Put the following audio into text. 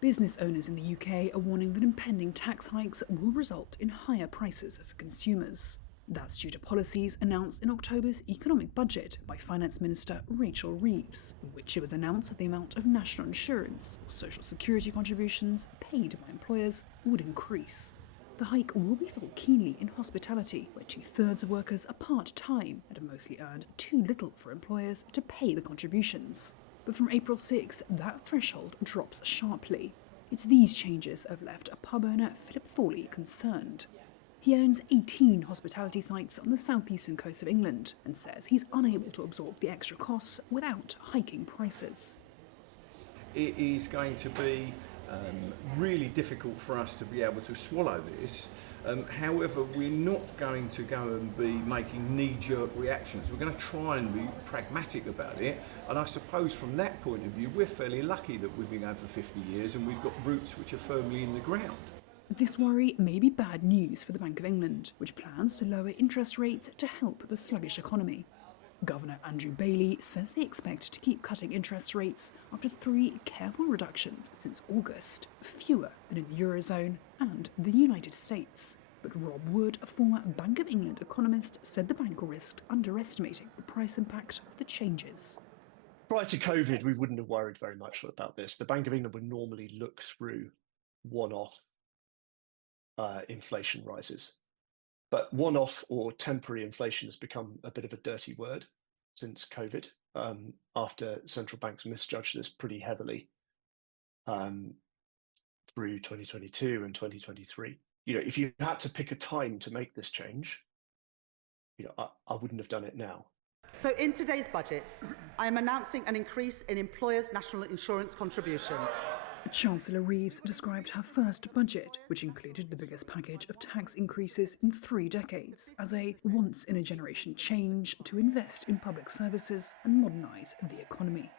Business owners in the UK are warning that impending tax hikes will result in higher prices for consumers. That's due to policies announced in October's economic budget by Finance Minister Rachel Reeves, in which it was announced that the amount of national insurance or social security contributions paid by employers would increase. The hike will be felt keenly in hospitality, where 2/3 of workers are part-time and have mostly earned too little for employers to pay the contributions. But from April 6, that threshold drops sharply. It's these changes that have left a pub owner, Philip Thorley, concerned. He owns 18 hospitality sites on the southeastern coast of England and says he's unable to absorb the extra costs without hiking prices. It is going to be really difficult for us to be able to swallow this. However, we're not going to go and be making knee-jerk reactions. We're going to try and be pragmatic about it. And I suppose from that point of view, we're fairly lucky that we've been going for 50 years and we've got roots which are firmly in the ground. This worry may be bad news for the Bank of England, which plans to lower interest rates to help the sluggish economy. Governor Andrew Bailey says they expect to keep cutting interest rates after 3 careful reductions since August, fewer than in the Eurozone and the United States. But Rob Wood, a former Bank of England economist, said the bank risked underestimating the price impact of the changes. Prior to COVID, we wouldn't have worried very much about this. The Bank of England would normally look through one-off inflation rises. But one-off or temporary inflation has become a bit of a dirty word since COVID, after central banks misjudged this pretty heavily through 2022 and 2023. If you had to pick a time to make this change, I wouldn't have done it now. So in today's budget, I am announcing an increase in employers' national insurance contributions. Chancellor Reeves described her first budget, which included the biggest package of tax increases in 3 decades, as a once-in-a-generation change to invest in public services and modernise the economy.